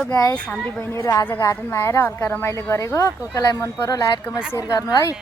Hello guys, हाम्रो बहिनीहरू आज गार्डनमा आएर हल्का रमाइलो गरेको। कसलाई मन पर्यो लाइक कमेन्ट सेयर गर्नु है।